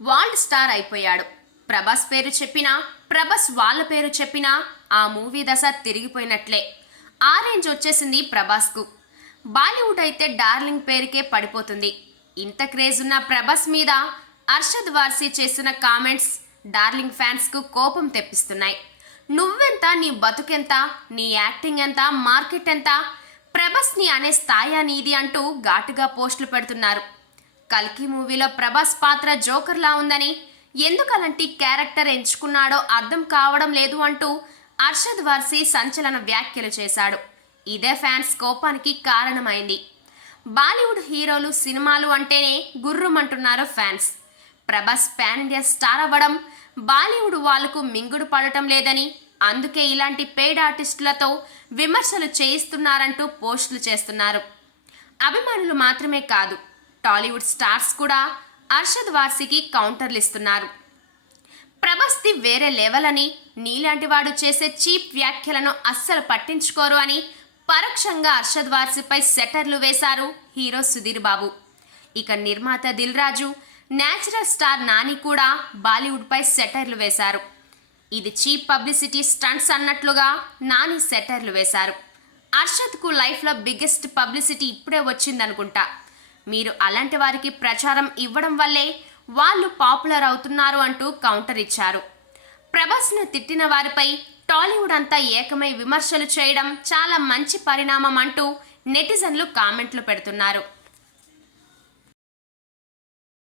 World star అయిపోయాడు. ప్రభాస్ పేరు చెప్పినా, ప్రభాస్ వాళ్ళ పేరు చెప్పినా ఆ మూవీ దశ తిరిగిపోయినట్లే. ఆ రేంజ్ వచ్చేసింది ప్రభాస్కు. బాలీవుడ్ అయితే డార్లింగ్ పేరుకే పడిపోతుంది. ఇంత క్రేజ్ ఉన్న ప్రభాస్ మీద అర్షద్ వార్సీ చేసిన కామెంట్స్ డార్లింగ్ ఫ్యాన్స్కు కోపం తెప్పిస్తున్నాయి. నువ్వెంత, నీ బతుకెంత, నీ యాక్టింగ్ ఎంత, మార్కెట్ ఎంత, ప్రభాస్ని అనే స్థాయి నీది అంటూ ఘాటుగా పోస్టులు పెడుతున్నారు. కల్కి మూవీలో ప్రభాస్ పాత్ర జోకర్లా ఉందని, ఎందుకు అలాంటి క్యారెక్టర్ ఎంచుకున్నాడో అర్థం కావడం లేదు అంటూ అర్షద్ వార్సీ సంచలన వ్యాఖ్యలు చేశాడు. ఇదే ఫ్యాన్స్ కోపానికి కారణమైంది. బాలీవుడ్ హీరోలు సినిమాలు అంటేనే గుర్రుమంటున్నారు fans. Prabhas pan India star అవ్వడం బాలీవుడ్ వాళ్లకు మింగుడు పడటం లేదని, అందుకే ఇలాంటి పెయిడ్ ఆర్టిస్టులతో విమర్శలు చేయిస్తున్నారంటూ పోస్టులు చేస్తున్నారు. అభిమానులు మాత్రమే కాదు, టాలీవుడ్ స్టార్స్ కూడా అర్షద్ వార్సీకి కౌంటర్లు ఇస్తున్నారు. ప్రభాస్ది వేరే లెవెల్ అని, నీలాంటి వాడు చేసే చీప్ వ్యాఖ్యలను అస్సలు పట్టించుకోరు అని పరోక్షంగా అర్షద్ వార్సీపై సెటర్లు వేశారు హీరో సుధీర్ బాబు. ఇక నిర్మాత దిల్ రాజు, నేచురల్ స్టార్ నాని కూడా బాలీవుడ్పై సెటర్లు వేశారు. ఇది చీప్ పబ్లిసిటీ స్టంట్స్ అన్నట్లుగా నాని సెటర్లు వేశారు. అర్షద్కు లైఫ్లో బిగ్గెస్ట్ పబ్లిసిటీ ఇప్పుడే వచ్చిందనుకుంటా. మీరు అలాంటి వారికి ప్రచారం ఇవ్వడం వల్లే వాళ్ళు పాపులర్ అవుతున్నారు అంటూ కౌంటర్ ఇచ్చారు. ప్రభాస్ను తిట్టిన వారిపై టాలీవుడ్ అంతా ఏకమై విమర్శలు చేయడం చాలా మంచి పరిణామం అంటూ నెటిజన్లు కామెంట్లు పెడుతున్నారు.